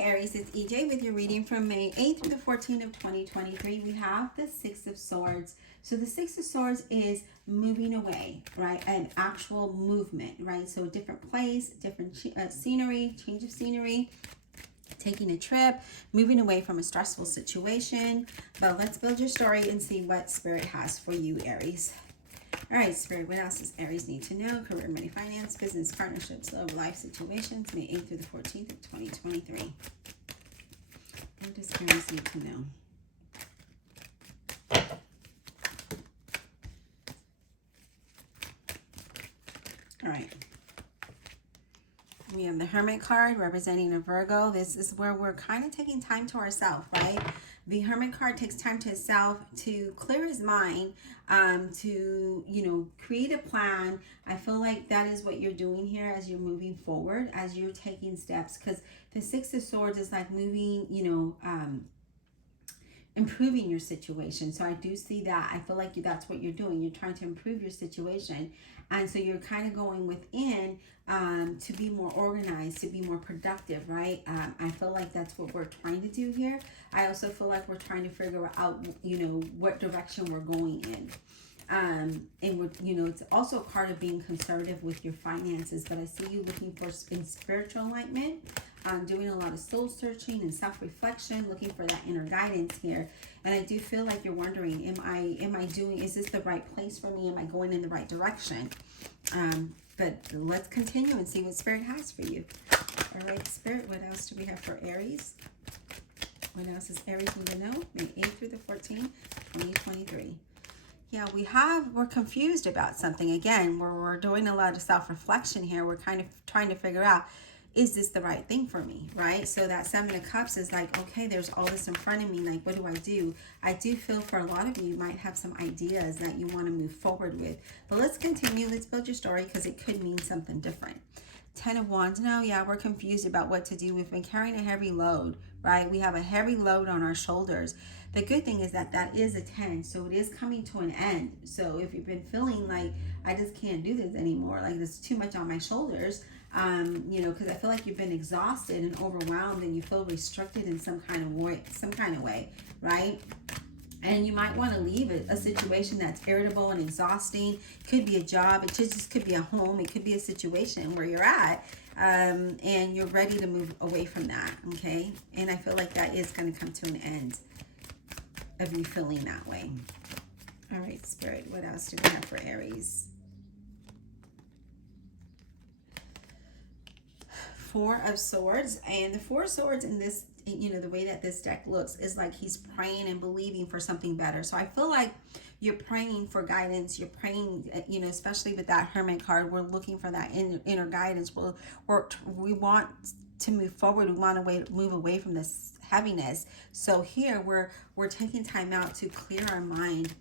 Aries, it's EJ with your reading from May 8th through the 14th of 2023. We have the Six of Swords. So the Six of Swords is moving away, right? An actual movement, right? So different place, different scenery, change of scenery, taking a trip, moving away from a stressful situation. But let's build your story and see what Spirit has for you, Aries. All right, Spirit, what else does Aries need to know? Career, money, finance, business, partnerships, love, life situations, May 8th through the 14th of 2023. What does Aries need to know? All right. We have the Hermit card representing a Virgo. This is where we're kind of taking time to ourselves, right? The Hermit card takes time to himself to clear his mind, to, create a plan. I feel like that is what you're doing here as you're moving forward, as you're taking steps. Because the Six of Swords is like moving, improving your situation. So I do see that. I feel like that's what you're doing. You're trying to improve your situation. And so you're kind of going within to be more organized, to be more productive, right? I feel like that's what we're trying to do here. I also feel like we're trying to figure out, what direction we're going in. And we're, it's also a card of being conservative with your finances, but I see you looking for in spiritual enlightenment, doing a lot of soul searching and self-reflection, looking for that inner guidance here. And I do feel like you're wondering, is this the right place for me? Am I going in the right direction? But let's continue and see what Spirit has for you. All right, Spirit, what else do we have for Aries? What else does Aries need to know? May 8th through the 14th, 2023. Yeah, we're confused about something. Again, we're doing a lot of self-reflection here. We're kind of trying to figure out, is this the right thing for me, right? So that Seven of Cups is like, okay, there's all this in front of me. Like, what do I do? I do feel for a lot of you might have some ideas that you want to move forward with. But let's continue. Let's build your story because it could mean something different. 10 of Wands. No, yeah, we're confused about what to do. We've been carrying a heavy load, right? We have a heavy load on our shoulders. The good thing is that is a 10, so it is coming to an end. So if you've been feeling like, I just can't do this anymore, like there's too much on my shoulders, because I feel like you've been exhausted and overwhelmed and you feel restricted in some kind of way, right? And you might want to leave a situation that's irritable and exhausting. Could be a job. It just could be a home. It could be a situation where you're at, and you're ready to move away from that, okay? And I feel like that is going to come to an end of you feeling that way. All right, Spirit, what else do we have for Aries? Four of Swords. And the Four of Swords in this, the way that this deck looks is like he's praying and believing for something better. So I feel like you're praying for guidance. You're praying, especially with that Hermit card, we're looking for that inner guidance. We want to move forward. We want to move away from this heaviness. So here we're taking time out to clear our mind,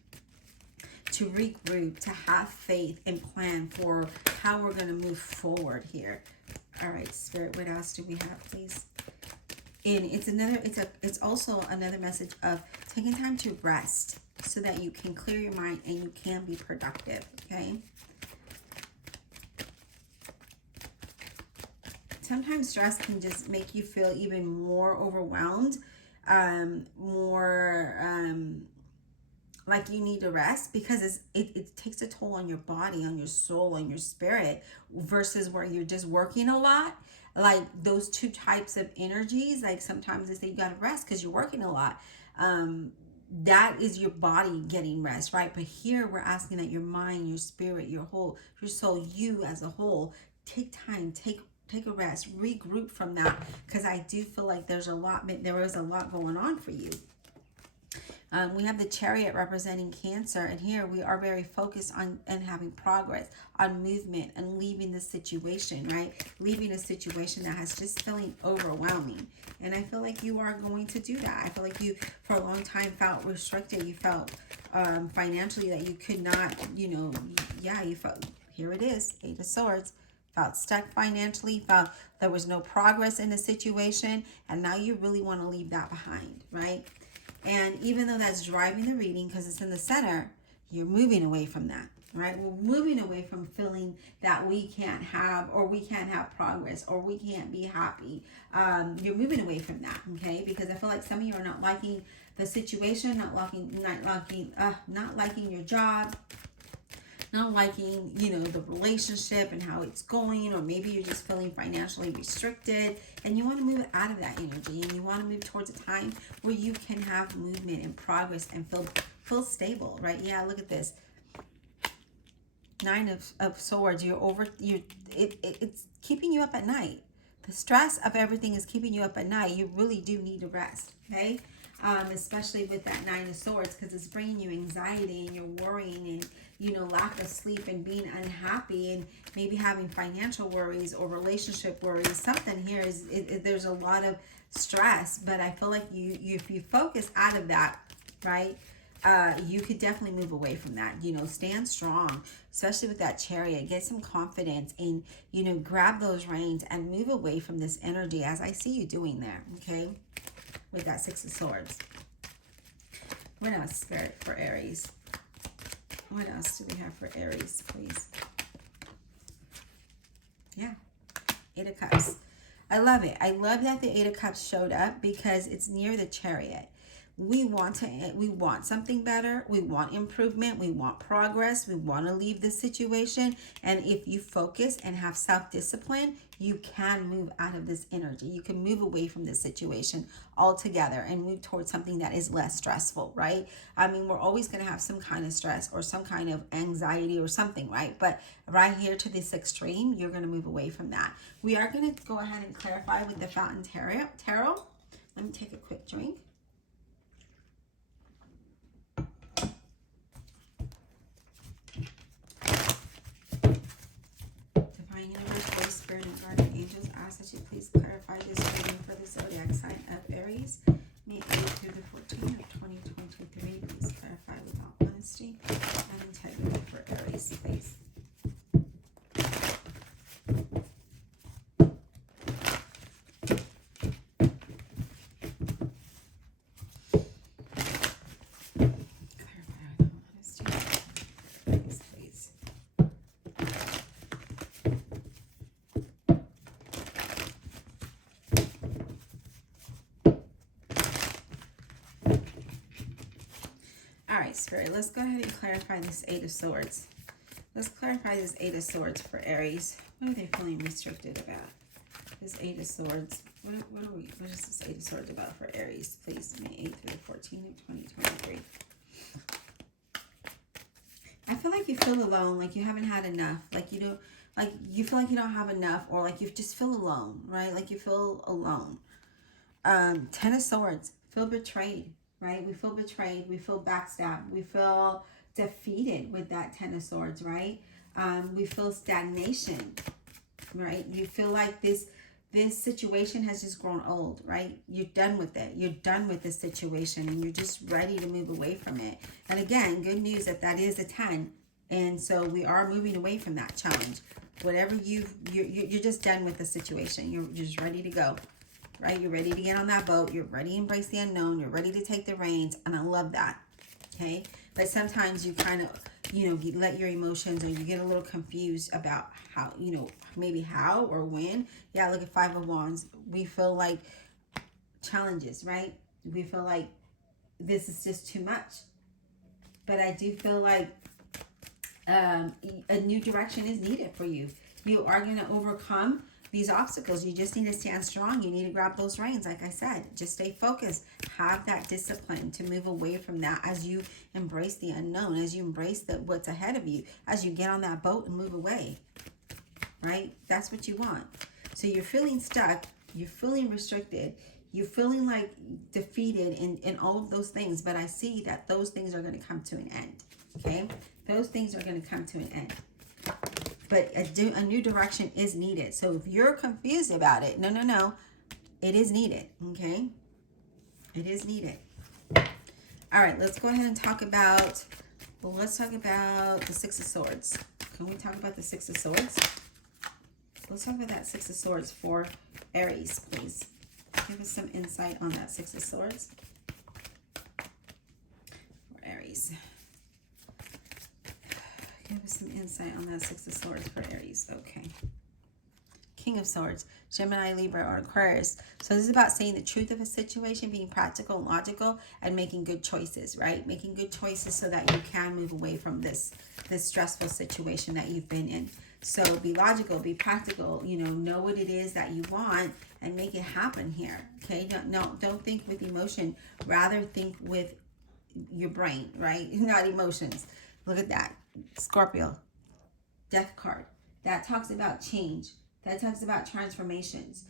to regroup, to have faith and plan for how we're going to move forward here. All right, Spirit, what else do we have, please? And it's also another message of taking time to rest so that you can clear your mind and you can be productive, okay? Sometimes stress can just make you feel even more overwhelmed, like you need to rest, because it takes a toll on your body, on your soul, on your spirit, versus where you're just working a lot. Like those two types of energies, like sometimes they say you got to rest because you're working a lot. That is your body getting rest, right? But here we're asking that your mind, your spirit, your soul, you as a whole, take time, take a rest, regroup from that, because I do feel like there is a lot going on for you. We have the Chariot representing Cancer, and here we are very focused on and having progress, on movement, and leaving the situation, right? Leaving a situation that has just feeling overwhelming. And I feel like you are going to do that. I feel like you, for a long time, felt restricted. You felt financially that you could not, you felt, here it is, Eight of Swords. Felt stuck financially, felt there was no progress in the situation, and now you really want to leave that behind, right? And even though that's driving the reading because it's in the center, you're moving away from that. right? We're moving away from feeling that we can't have, or we can't have progress, or we can't be happy. You're moving away from that, okay? Because I feel like some of you are not liking the situation, not liking your job, not liking, the relationship and how it's going, or maybe you're just feeling financially restricted and you want to move out of that energy, and you want to move towards a time where you can have movement and progress and feel stable, right? Yeah, look at this. 9 of Swords. It's keeping you up at night. The stress of everything is keeping you up at night. You really do need to rest, okay? Especially with that 9 of Swords, because it's bringing you anxiety and you're worrying and, lack of sleep and being unhappy and maybe having financial worries or relationship worries. Something here is there's a lot of stress, but I feel like if you focus out of that, right, you could definitely move away from that. Stand strong, especially with that Chariot. Get some confidence and, grab those reins and move away from this energy, as I see you doing there, okay, with that 6 of Swords. What else, Spirit, for Aries? What else do we have for Aries, please? Yeah, 8 of Cups. I love it. I love that the 8 of Cups showed up because it's near the Chariot. We want something better. We want improvement. We want progress. We want to leave this situation. And if you focus and have self-discipline, you can move out of this energy. You can move away from this situation altogether and move towards something that is less stressful, right? I mean, we're always going to have some kind of stress or some kind of anxiety or something, right? But right here to this extreme, you're going to move away from that. We are going to go ahead and clarify with the Fountain Tarot. Let me take a quick drink. Holy Spirit and guardian angels, ask that you please clarify this reading for the zodiac sign of Aries, May 8th through the 14th of 2023. Please clarify without honesty and integrity for Aries, please. Spirit, let's go ahead and clarify this 8 of Swords. Let's clarify this 8 of Swords for Aries. What are they feeling restricted about? This 8 of Swords. What is this 8 of Swords about for Aries? Please, May 8th through the 14th of 2023. I feel like you feel alone, like you haven't had enough. Like you feel like you don't have enough, or like you just feel alone, right? Like you feel alone. 10 of Swords. Feel betrayed. Right? We feel betrayed. We feel backstabbed. We feel defeated with that 10 of Swords, right? We feel stagnation, right? You feel like this situation has just grown old, right? You're done with it. You're done with this situation and you're just ready to move away from it. And again, good news that is a 10. And so we are moving away from that challenge. Whatever you're just done with the situation. You're just ready to go. Right? You're ready to get on that boat. You're ready to embrace the unknown. You're ready to take the reins. And I love that. Okay? But sometimes you kind of, you let your emotions, or you get a little confused about how, maybe how or when. Yeah, look at 5 of Wands. We feel like challenges, right? We feel like this is just too much. But I do feel like a new direction is needed for you. You are going to overcome these obstacles. You just need to stand strong. You need to grab those reins. Like I said, just stay focused. Have that discipline to move away from that as you embrace the unknown, as you embrace what's ahead of you, as you get on that boat and move away, right? That's what you want. So you're feeling stuck. You're feeling restricted. You're feeling like defeated in all of those things. But I see that those things are going to come to an end, okay? Those things are going to come to an end. But a new direction is needed. So if you're confused about it, no. It is needed, okay? It is needed. All right, let's go ahead and talk about, the 6 of Swords. Can we talk about the 6 of Swords? Let's talk about that 6 of Swords for Aries, please. Give us some insight on that 6 of Swords for Aries. Give us some insight on that Six of Swords for Aries. Okay. King of Swords, Gemini, Libra, or Aquarius. So this is about saying the truth of a situation, being practical and logical, and making good choices, right? Making good choices so that you can move away from this stressful situation that you've been in. So be logical, be practical, you know what it is that you want and make it happen here, okay? Don't think with emotion, rather think with your brain, right? Not emotions. Look at that, Scorpio, Death card. That talks about change. That talks about transformations,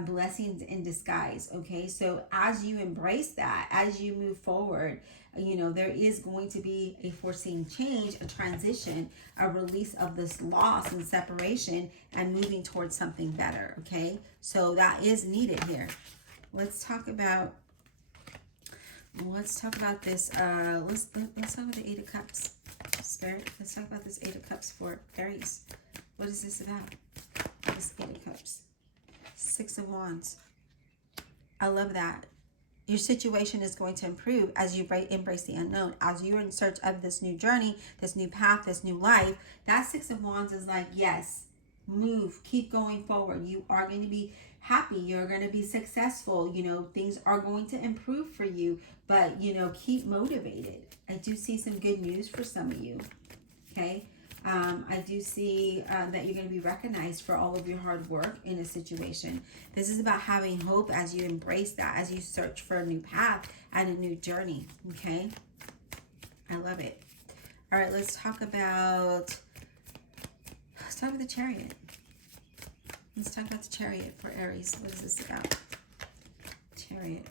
blessings in disguise, okay? So as you embrace that, as you move forward, there is going to be a foreseen change, a transition, a release of this loss and separation, and moving towards something better, okay? So that is needed here. Let's talk about this. Let's talk about the Eight of Cups. Spirit, let's talk about this Eight of Cups for Aries. What is this about? This Eight of Cups. Six of Wands. I love that. Your situation is going to improve as you embrace the unknown. As you're in search of this new journey, this new path, this new life, that Six of Wands is like, yes, move, keep going forward. You are going to be happy. You're going to be successful. Things are going to improve for you, but, keep motivated. I do see some good news for some of you, okay? I do see that you're going to be recognized for all of your hard work in a situation. This is about having hope as you embrace that, as you search for a new path and a new journey, okay? I love it. All right, let's talk about the Chariot. Let's talk about the Chariot for Aries. What is this about? Chariot.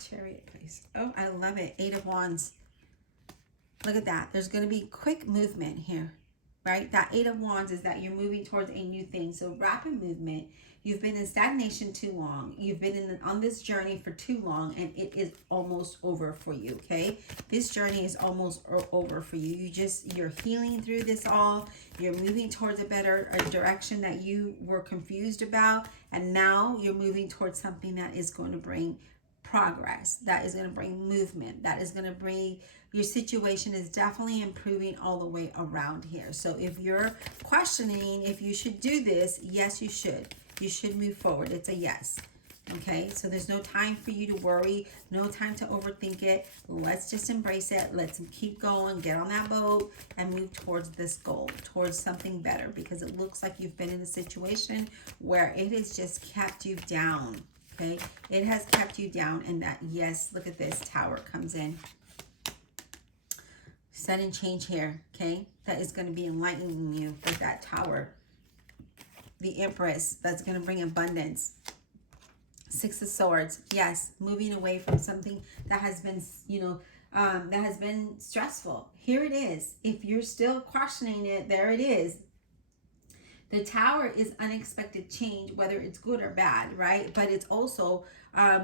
Chariot, please. Oh, I love it. Eight of Wands. Look at that. There's going to be quick movement here, right? That Eight of Wands is that you're moving towards a new thing. So rapid movement. You've been in stagnation too long. You've been on this journey for too long, and it is almost over for you, okay? This journey is almost over for you. You're healing through this all. You're moving towards a direction that you were confused about, and now you're moving towards something that is going to bring progress, that is going to bring movement, that is going to bring, your situation is definitely improving all the way around here. So if you're questioning if you should do this, yes, you should. You should move forward. It's a yes. Okay, so there's no time for you to worry, no time to overthink it. Let's just embrace it. Let's keep going, get on that boat and move towards this goal, towards something better, because it looks like you've been in a situation where it has just kept you down. Okay, it has kept you down, and that, yes, look at this, Tower comes in. Sudden change here, okay? That is going to be enlightening you with that Tower. The Empress, that's going to bring abundance. Six of Swords, yes, moving away from something that has been, that has been stressful. Here it is. If you're still questioning it, there it is. The Tower is unexpected change, whether it's good or bad, right? But it's also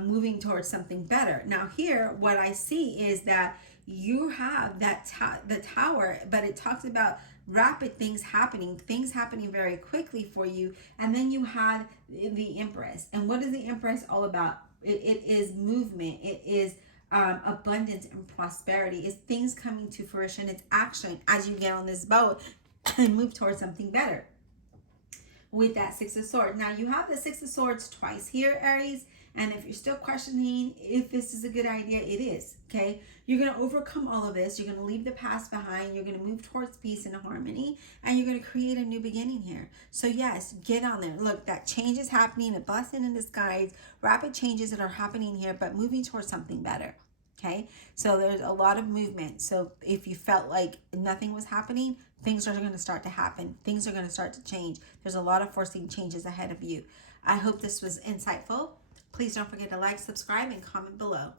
moving towards something better. Now here, what I see is that you have that the Tower, but it talks about rapid things happening very quickly for you. And then you had the Empress. And what is the Empress all about? It is movement. It is abundance and prosperity. It's things coming to fruition. It's action as you get on this boat and move towards something better. With that Six of Swords. Now you have the Six of Swords twice here, Aries, and if you're still questioning if this is a good idea, it is, okay? You're going to overcome all of this. You're going to leave the past behind. You're going to move towards peace and harmony, and you're going to create a new beginning here. So yes, get on there. Look, that change is happening, a blessing in disguise, rapid changes that are happening here, but moving towards something better. Okay, so there's a lot of movement. So if you felt like nothing was happening, things are going to start to happen. Things are going to start to change. There's a lot of foreseen changes ahead of you. I hope this was insightful. Please don't forget to like, subscribe, and comment below.